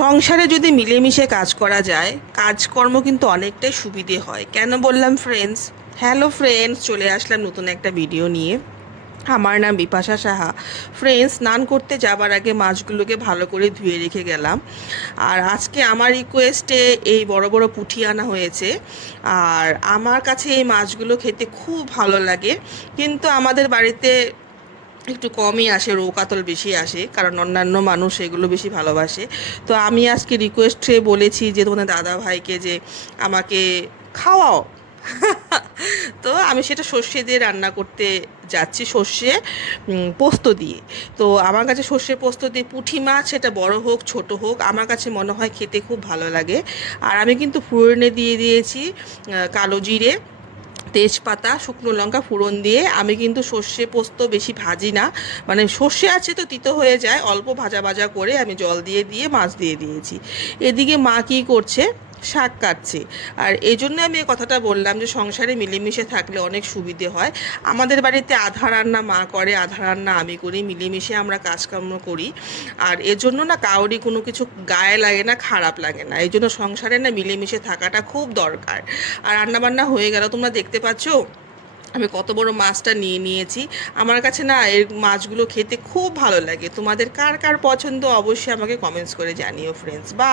সংসারে যদি মিলেমিশে কাজ করা যায় কাজকর্ম কিন্তু অনেকটাই সুবিধে হয়। কেন বললাম ফ্রেন্ডস? হ্যালো ফ্রেন্ডস, চলে আসলাম নতুন একটা ভিডিও নিয়ে। আমার নাম বিপাশা সাহা। ফ্রেন্ডস, স্নান করতে যাবার আগে মাছগুলোকে ভালো করে ধুয়ে রেখে গেলাম। আর আজকে আমার রিকোয়েস্টে এই বড় বড় পুঁটি আনা হয়েছে। আর আমার কাছে এই মাছগুলো খেতে খুব ভালো লাগে, কিন্তু আমাদের বাড়িতে একটু কমই আসে, রৌ কাতল বেশি আসে, কারণ অন্যান্য মানুষ এগুলো বেশি ভালোবাসে। তো আমি আজকে রিকোয়েস্টে বলেছি যে তোমাদের দাদা ভাইকে যে আমাকে খাওয়াও। তো আমি সেটা সর্ষে দিয়ে রান্না করতে যাচ্ছি, সর্ষে পোস্ত দিয়ে। তো আমার কাছে সর্ষে পোস্ত দিয়ে পুঁটি মাছ, সেটা বড় হোক ছোট হোক, আমার কাছে মনে হয় খেতে খুব ভালো লাগে। আর আমি কিন্তু ফোড়নে দিয়ে দিয়েছি কালো জিরে, তেজপাতা, শুকনো লঙ্কা ফোড়ন দিয়ে। আমি কিন্তু সর্ষে পোস্ত বেশি ভাজি না, মানে সর্ষে আছে তো তিতো হয়ে যায়, অল্প ভাজা ভাজা করে আমি জল দিয়ে দিয়ে মাছ দিয়ে দিয়েছি। এদিকে মা কী করছে? শাক কাটছে। আর এই জন্য আমি এই কথাটা বললাম যে সংসারে মিলেমিশে থাকলে অনেক সুবিধে হয়। আমাদের বাড়িতে আধা রান্না মা করে, আধা রান্না আমি করি, মিলেমিশে আমরা কাজকর্ম করি। আর এর জন্য না কাউরি কোনো কিছু গায়ে লাগে না, খারাপ লাগে না। এই জন্য সংসারে না মিলেমিশে থাকাটা খুব দরকার। আর রান্নাবান্না হয়ে গেল, তোমরা দেখতে পাচ্ছো আমি কত বড় মাছটা নিয়ে নিয়েছি। আমার কাছে না এর মাছগুলো খেতে খুব ভালো লাগে। তোমাদের কার কার পছন্দ অবশ্যই আমাকে কমেন্টস করে জানিও ফ্রেন্ডস। বা